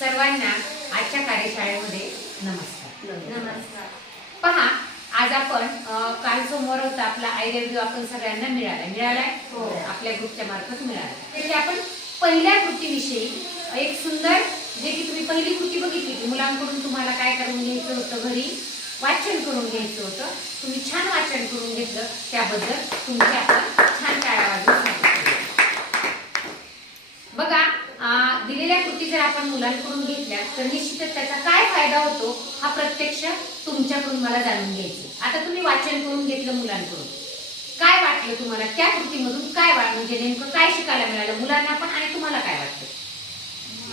सर्वांना आजच्या कार्यशाळेमध्ये नमस्कार. नमस्कार. पहा, आज आपण काल सोमवार होता आपला आय रिव्ह्यू आपण सगळ्यांना मिळालाय. हो. आपल्या ग्रुपच्या मार्फत मिळाला. त्याची आपण पहिल्या कृतीविषयी एक सुंदर, जे की तुम्ही पहिली कृती बघितली की मुलांकडून तुम्हाला काय करून घ्यायचं होतं, घरी वाचन करून घ्यायचं होतं. तुम्ही छान वाचन करून घेतलं, त्याबद्दल तुमचे आपण छान टाळ्या वाजवून बघा. दिलेल्या कृती जर आपण मुलांकडून घेतल्या तर निश्चितच त्याचा काय फायदा होतो हा प्रत्यक्ष तुमच्याकडून मला जाणून घ्यायचं. आता तुम्ही वाचन करून घेतलं मुलांकडून, काय वाटलं तुम्हाला त्या कृतीमधून? काय म्हणजे नेमकं काय शिकायला मिळालं मुलांना पण आणि तुम्हाला काय वाटतं?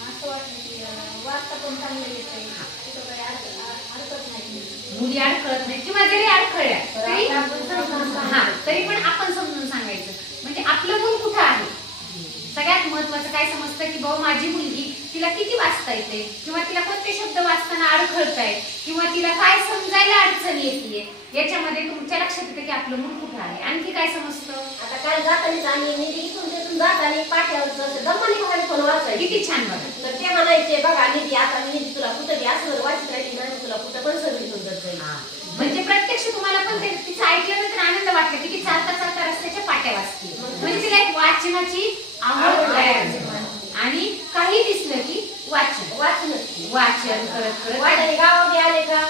असं वाटलं की वाचता पण चांगलं येतंय, तिथं काही अडकत नाही, मुली अडकळत नाही किंवा जरी अडकळल्या तरी पण आपण समजून सांगायचं. म्हणजे आपलं मूल कुठं आहे. सगळ्यात महत्वाचं काय समजतं की बाबा माझी मुलगी, तिला किती वाचता येते किंवा तिला कोणते शब्द वाचताना अडखळताय किंवा तिला काय समजायला अडचण येते, याच्यामध्ये तुमच्या लक्षात येतं की आपलं मूल कुठं आहे. आणखी काय समजतं? आता काय जातानीच आणि निधी इथून तिथून जाताना पाठ्यावर दमानी बाहेर पण वाचायचं. किती छान बघा. तर ते म्हणायचे बघा निधी, आता निधी तुला कुठं घ्या असं वाचत राहिली नाही, तुला कुठं पण सगळी सुंदर जाईल. म्हणजे प्रत्यक्ष तुम्हाला पण तिचं ऐकल्यानंतर आनंद वाटला की ती चालता चालता रस्त्याच्या पाट्या वाचते. म्हणजे तिला एक वाचनाची आवड तयार झाली आणि काही दिसलं की वाचन वाचन करत करत वाटाने गावाकडे आले का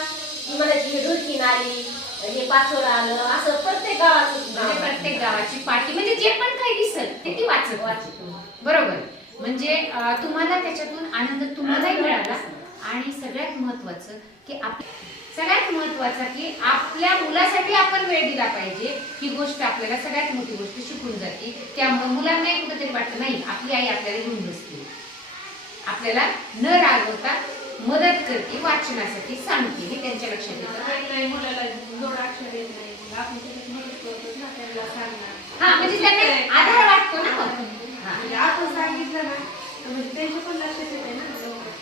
ती म्हणायची हे ढुलकीन आली, हे पाचोड आलं, असं प्रत्येक गावाचं म्हणजे प्रत्येक गावाची पाटी, म्हणजे जे पण काही दिसत ते ती वाचत. बरोबर. म्हणजे तुम्हाला त्याच्यातून आनंद तुम्हालाही मिळाला आणि सगळ्यात महत्वाचं की आपल्या मुलासाठी आपण वेळ दिला पाहिजे. ही गोष्ट आपल्याला सगळ्यात मोठी गोष्ट शिकून जाते. त्यामुळे मुलांनाही कुठेतरी वाटतं नाही आपली आई आपल्याला घेऊन बसते, आपल्याला न रागवता मदत करते, वाचनासाठी सांगते, हे त्यांच्या लक्षात येतं. मुलाला जोडाक्षर येत नाही, आपण त्याच्यात मदत करतो ना त्यांना सांगणार. हा, म्हणजे त्यांना आधार वाटतो ना. म्हणजे आपण सांगितलं ना तर म्हणजे त्यांच्या पण लक्षात येते ना.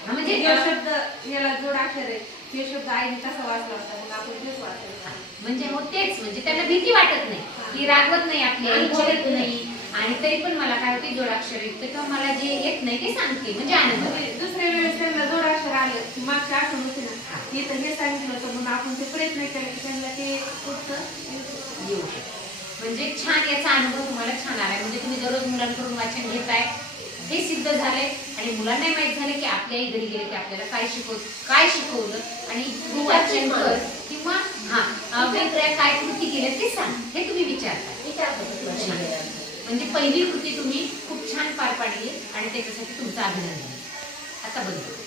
म्हणजे हे शब्द याला जोडाक्षर आहे, हे शब्द आईने कसा वाचला होता, मग आपण तेच वाचायचं. म्हणजे हो तेच, म्हणजे त्यांना भीती वाटत नाही, की रागवत नाही आपली आई, चिडत नाही, आणि तरी पण मला काय होते जोडाक्षर येतं किंवा मला जे येत नाही ते सांगते, म्हणजे आनंद. दुसऱ्या वेळेस त्यांना जोडाक्षर आलं की मागच्या आठवण होते ना, हे तर हे सांगितलं होतं म्हणून आपण ते प्रयत्न केले की त्यांना ते उत्तर येऊ शकतं. म्हणजे छान याचा अनुभव तुम्हाला छान आलाय. म्हणजे तुम्ही दररोज मुलांकडून वाचन घेताय हे सिद्ध झालंय आणि मुलांनाही माहित झालं की आपल्या आई घरी गेले की आपल्याला काय शिकवलं आणि तू वाचन कर किंवा काय कृती केल्या ते सांग, हे तुम्ही विचारता. म्हणजे पहिली कृती तुम्ही खूप छान पार पाडली आणि त्याच्यासाठी तुमचं अभिनंदन. आता बघा.